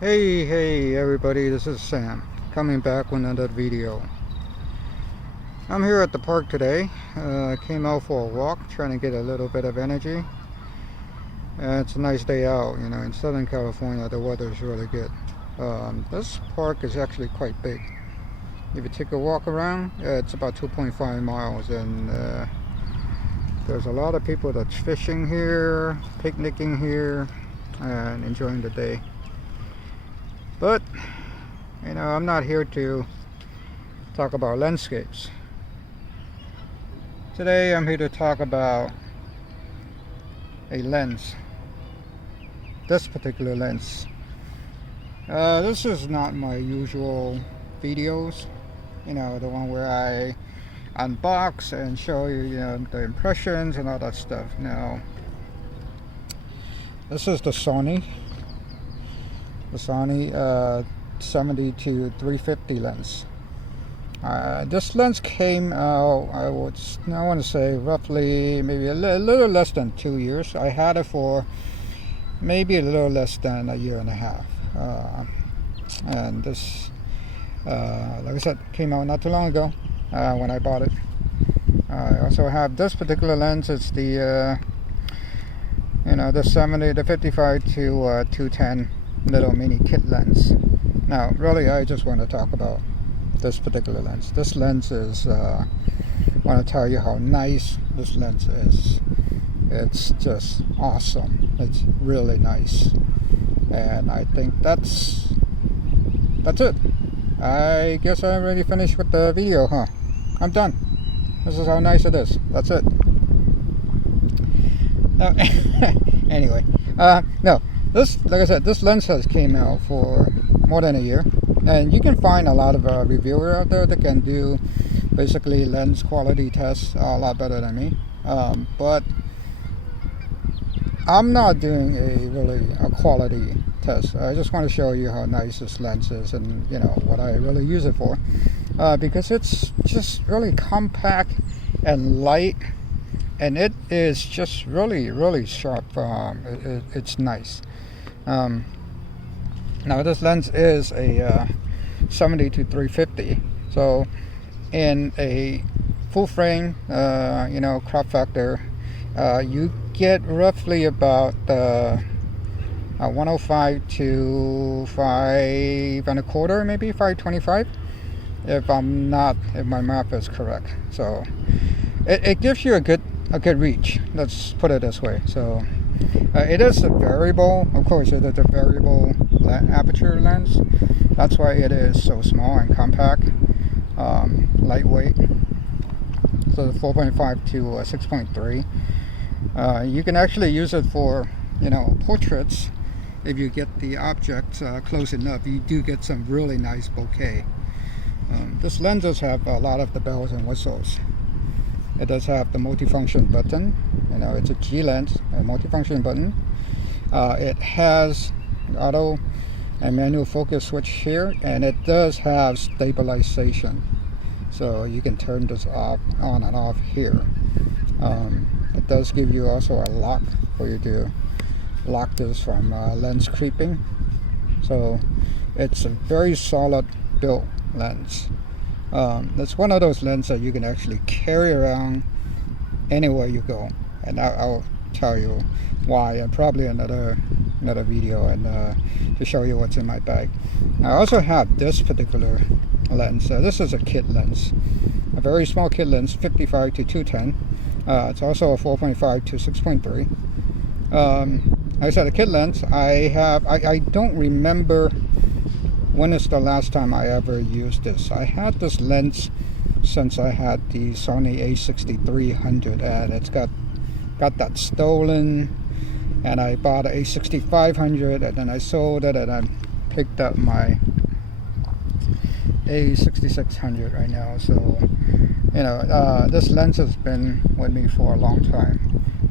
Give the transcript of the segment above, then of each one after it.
Hey everybody, this is Sam coming back with another video. I'm here at the park today. Came out for a walk, trying to get a little bit of energy. It's a nice day out, you know. In Southern California the weather is really good. This park is actually quite big. If you take a walk around, it's about 2.5 miles, and there's a lot of people that's fishing here, picnicking here, and enjoying the day. But, you know, I'm not here to talk about landscapes. Today I'm here to talk about a lens. This particular lens. This is not my usual videos. You know, the one where I unbox and show you, you know, the impressions and all that stuff. Now, this is the Sony 70-350 lens. This lens came out, I want to say roughly maybe a little less than 2 years. I had it for maybe a little less than a year and a half. And this, like I said, came out not too long ago when I bought it. I also have this particular lens. It's the the 55 to 210 little mini kit lens. Now really I just want to talk about this particular lens. This lens is I want to tell you how nice this lens is. It's just awesome. It's really nice, and I think that's it. I guess I already finished with the video, huh? I'm done. This is how nice it is. That's it. Anyway, no. This, like I said, this lens has came out for more than a year, and you can find a lot of reviewers out there that can do basically lens quality tests a lot better than me. But I'm not doing a quality test. I just want to show you how nice this lens is, and you know what I really use it for, because it's just really compact and light, and it is just really sharp. It's nice. Now this lens is a 70-350, so in a full frame, crop factor, you get roughly about 105 to 5.25, maybe 525, if my math is correct. So it gives you a good reach. Let's put it this way. So it is a variable, of course. It is a variable aperture lens. That's why it is so small and compact, lightweight. So the 4.5 to 6.3. You can actually use it for, you know, portraits. If you get the object close enough, you do get some really nice bokeh. This lens does have a lot of the bells and whistles. It does have the multifunction button. You know, it's a G lens, a multifunction button. It has auto and manual focus switch here, and it does have stabilization, so you can turn this on and off here. It does give you also a lock for you to lock this from lens creeping. So it's a very solid built lens. It's one of those lenses that you can actually carry around anywhere you go, and I'll tell you why, and probably another video, and to show you what's in my bag. I also have this particular lens. This is a kit lens, a very small kit lens, 55 to 210. It's also a 4.5 to 6.3. Like I said, a kit lens. I don't remember when is the last time I ever used this. I had this lens since I had the Sony A6300, and it's got that stolen, and I bought an A6500, and then I sold it, and I picked up my A6600 right now. So, you know, this lens has been with me for a long time,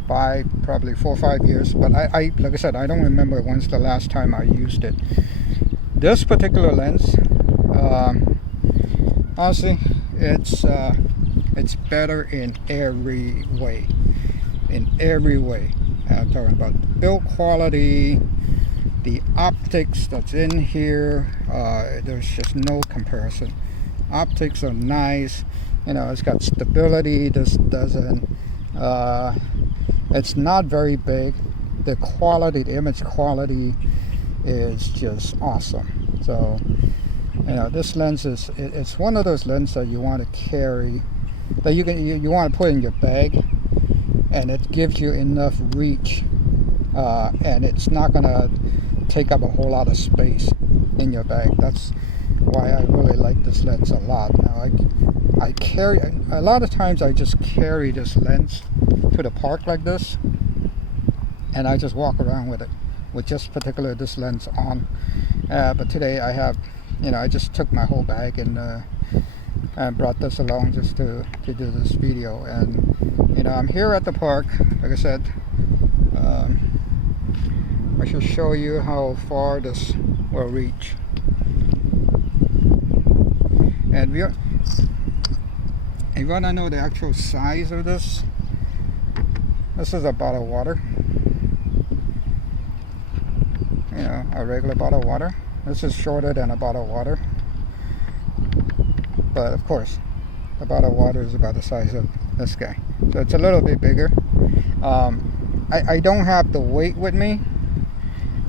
probably 4 or 5 years, but I like I said, I don't remember when's the last time I used it. This particular lens, honestly, it's better in every way. I'm talking about build quality, the optics that's in here, there's just no comparison. Optics are nice, you know, it's got stability. This doesn't, it's not very big. The quality, the image quality is just awesome. So, you know, this lens is, it's one of those lenses that you want to carry, that you want to put in your bag, and it gives you enough reach, and it's not gonna take up a whole lot of space in your bag. That's why I really like this lens a lot. Now I carry, a lot of times I just carry this lens to the park like this, and I just walk around with it, with just particular this lens on. But today I have, you know, I just took my whole bag and brought this along just to do this video. And you know, I'm here at the park, like I said. I should show you how far this will reach. And if you want to know the actual size of this, this is a bottle of water. You know, a regular bottle of water. This is shorter than a bottle of water, but of course the bottle of water is about the size of this guy, so it's a little bit bigger. I don't have the weight with me.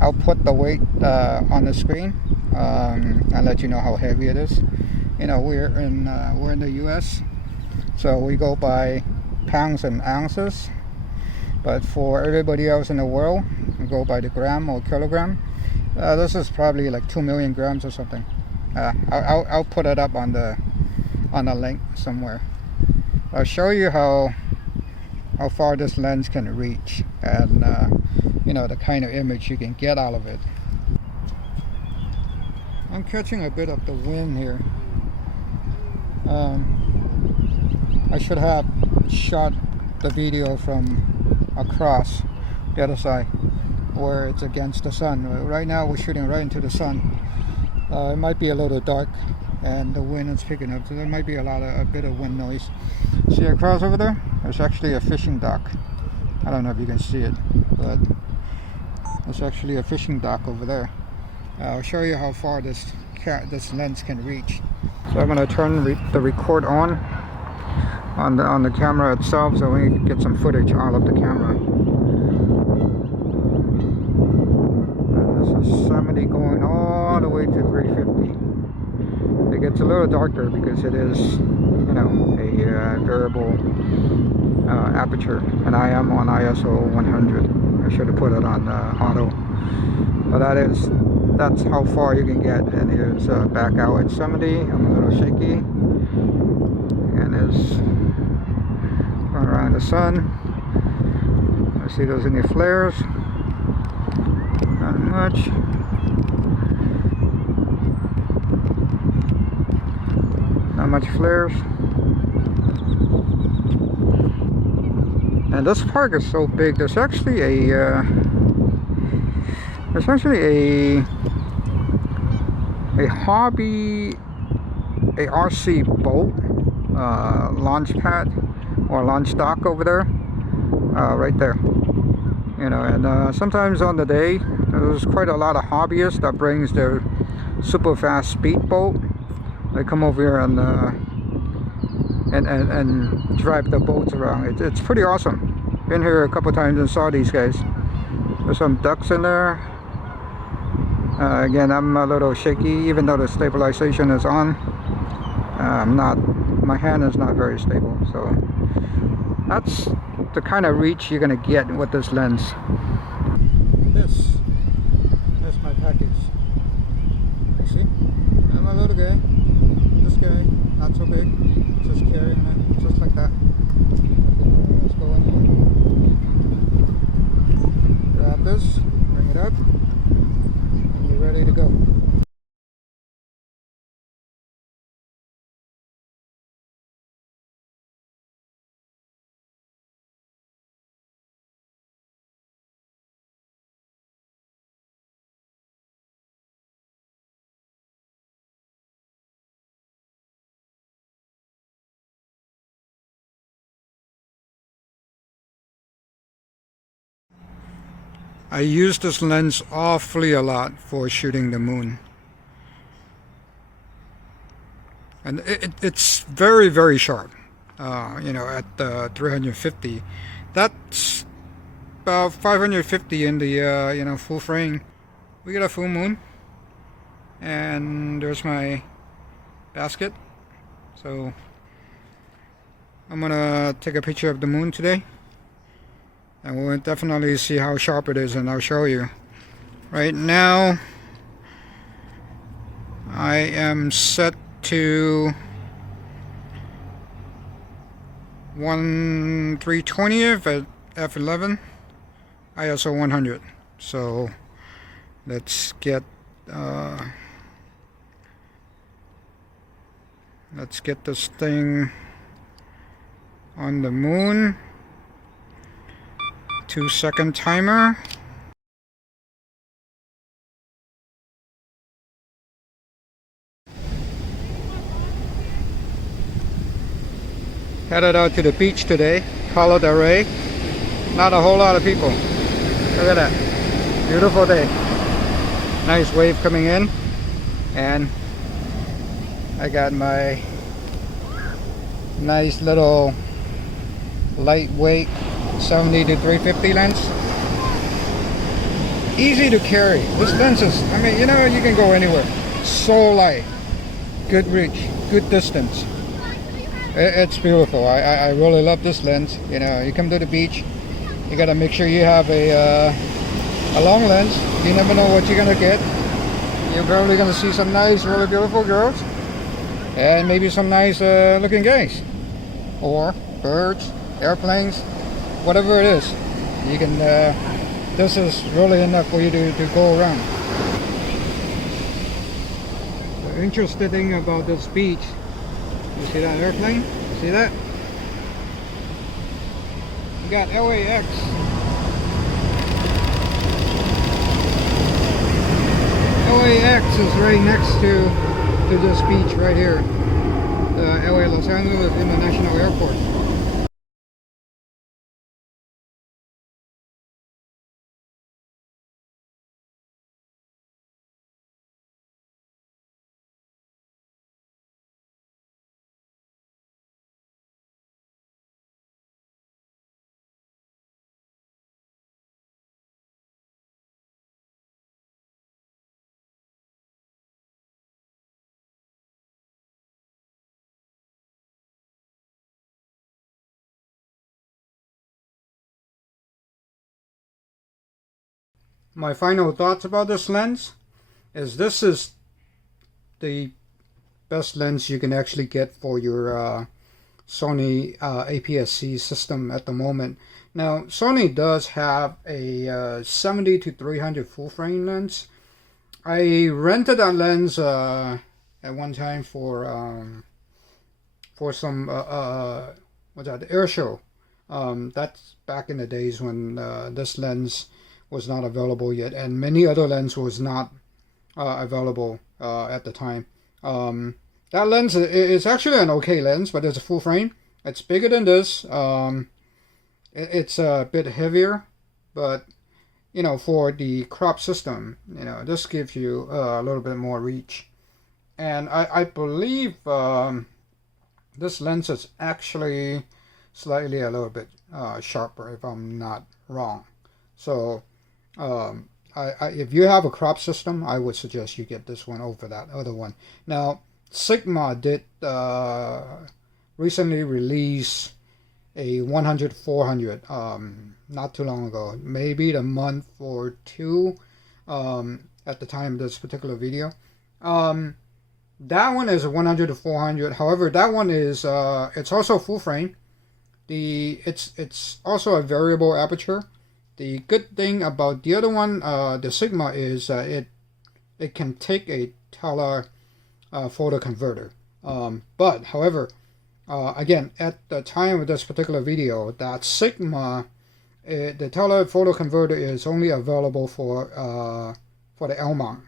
I'll put the weight on the screen and let you know how heavy it is. You know, we're in the US, so we go by pounds and ounces, but for everybody else in the world, we go by the gram or kilogram. This is probably like 2 million grams or something. I'll put it up on the link somewhere. I'll show you how far this lens can reach, and you know, the kind of image you can get out of it. I'm catching a bit of the wind here. I should have shot the video from across the other side where it's against the sun. Right now we're shooting right into the sun. It might be a little dark and the wind is picking up, so there might be a bit of wind noise. See across over there? There's actually a fishing dock. I don't know if you can see it, but there's actually a fishing dock over there. I'll show you how far this lens can reach. So I'm going to turn the record on the camera itself, so we can get some footage out of the camera. And this is 70 going all the way to 350. It gets a little darker because it is, you know, a variable aperture, and I am on ISO 100. I should have put it on auto, but that's how far you can get. And here's back out at 70. I'm a little shaky, and it's going around the sun. I see those any flares? Not much. Not much flares. And this park is so big. There's actually a hobby, a RC boat launch pad or launch dock over there, right there. You know, and sometimes on the day there's quite a lot of hobbyists that brings their super fast speedboat. They come over here and drive the boats around. It's pretty awesome. Been here a couple times and saw these guys. There's some ducks in there. Again, I'm a little shaky, even though the stabilization is on. My hand is not very stable, so that's the kind of reach you're gonna get with this lens. That's my package. You see, I'm a little guy. This guy, not so big. Just carrying it, just like that. Let's go in here. Grab this, bring it up, and you're ready to go. I use this lens awfully a lot for shooting the moon. And it's very, very sharp. You know, at 350. That's about 550 in the, you know, full frame. We get a full moon. And there's my basket. So I'm gonna take a picture of the moon today. And we'll definitely see how sharp it is, and I'll show you. Right now, I am set to 1/320th at f11, ISO 100. So let's get this thing on the moon. 2-second timer. Headed out to the beach today, Calo del Rey. Not a whole lot of people. Look at that. Beautiful day. Nice wave coming in. And I got my nice little lightweight 70 to 350 lens. Easy to carry. This lens is, I mean, you know, you can go anywhere. So light. Good reach. Good distance. It's beautiful. I really love this lens. You know, you come to the beach, you gotta make sure you have a long lens. You never know what you're gonna get. You're probably gonna see some nice, really beautiful girls, and maybe some nice looking guys, or birds, airplanes, whatever it is. You can. This is really enough for you to go around. The interesting thing about this beach. You see that airplane? See that? We got LAX. LAX is right next to this beach right here. The LA Los Angeles International Airport. My final thoughts about this lens is this is the best lens you can actually get for your Sony APS-C system at the moment. Now, Sony does have a 70 to 300 full frame lens. I rented that lens at one time for some what's that, the air show. That's back in the days when this lens was not available yet, and many other lenses was not available at the time. That lens is actually an okay lens, but it's a full frame. It's bigger than this. It's a bit heavier, but you know, for the crop system, you know, this gives you a little bit more reach. And I believe this lens is actually slightly a little bit sharper, if I'm not wrong. So if you have a crop system, I would suggest you get this one over that other one. Now, Sigma did recently release a 100-400 not too long ago, maybe a month or two at the time of this particular video. That one is a 100-400. However, that one is it's also full frame. It's also a variable aperture. The good thing about the other one, the Sigma, is it can take a telephoto converter. But however, again, at the time of this particular video, that Sigma, the telephoto converter is only available for the L mount.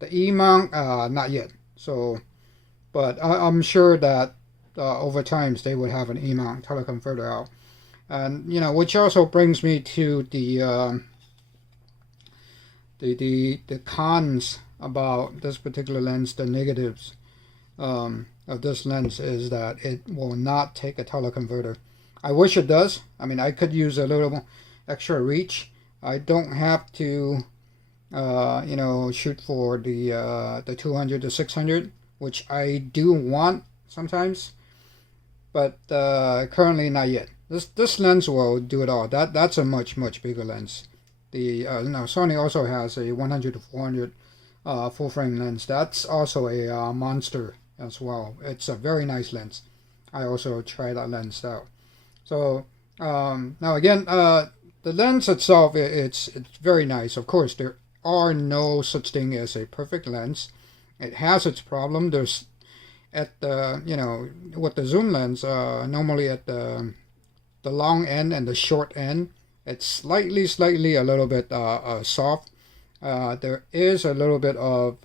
The E mount, not yet. So, but I'm sure that over time they would have an E mount teleconverter out. And you know, which also brings me to the the cons about this particular lens, the negatives of this lens is that it will not take a teleconverter. I wish it does. I mean, I could use a little extra reach. I don't have to, you know, shoot for the 200 to 600, which I do want sometimes, but currently not yet. This lens will do it all. That's a much bigger lens. The no, Sony also has a 100 to 400 full frame lens. That's also a monster as well. It's a very nice lens. I also tried that lens out. So now again, the lens itself, it's very nice. Of course, there are no such thing as a perfect lens. It has its problem. There's at the, you know, with the zoom lens, normally at the long end and the short end, it's slightly a little bit soft. There is a little bit of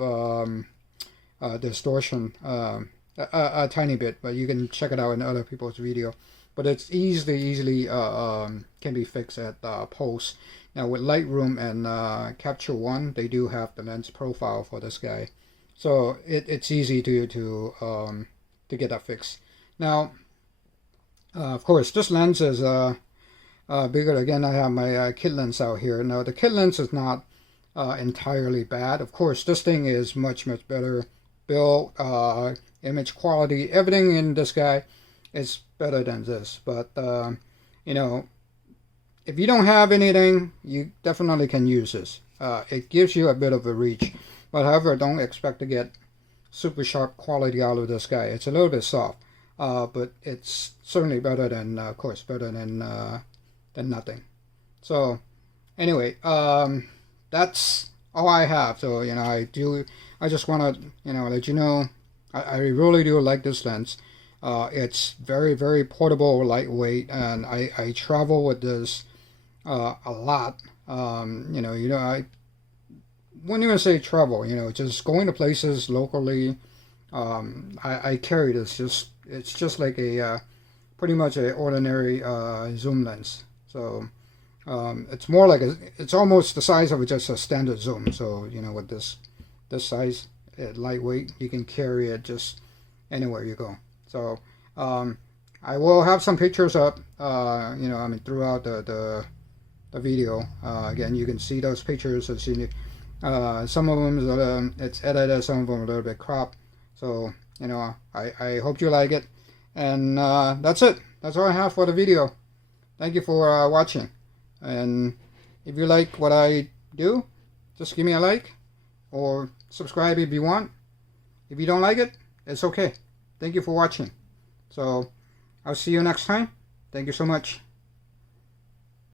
distortion, a tiny bit, but you can check it out in other people's video. But it's easily can be fixed at post. Now with Lightroom and Capture One, they do have the lens profile for this guy, so it's easy to get that fixed. Now, of course, this lens is bigger. Again, I have my kit lens out here. Now the kit lens is not entirely bad. Of course, this thing is much better built, image quality, everything in this guy is better than this. But you know, if you don't have anything, you definitely can use this. It gives you a bit of a reach, but however, don't expect to get super sharp quality out of this guy. It's a little bit soft, but it's certainly better than, of course, better than nothing. So anyway, that's all I have. So, you know, I just want to, you know, let you know, I really do like this lens. It's very portable, lightweight, and I travel with this a lot. You know, I wouldn't even say travel, you know, just going to places locally. I carry this. It's just like a pretty much an ordinary zoom lens. So it's more like it's almost the size of just a standard zoom. So, you know, with this size, lightweight, you can carry it just anywhere you go. So I will have some pictures up, you know, I mean, throughout the video. Again, you can see those pictures. As you, some of them it's edited, some of them a little bit cropped. So, you know, I hope you like it. And that's it. That's all I have for the video. Thank you for watching. And if you like what I do, just give me a like or subscribe if you want. If you don't like it, it's okay. Thank you for watching. So I'll see you next time. Thank you so much.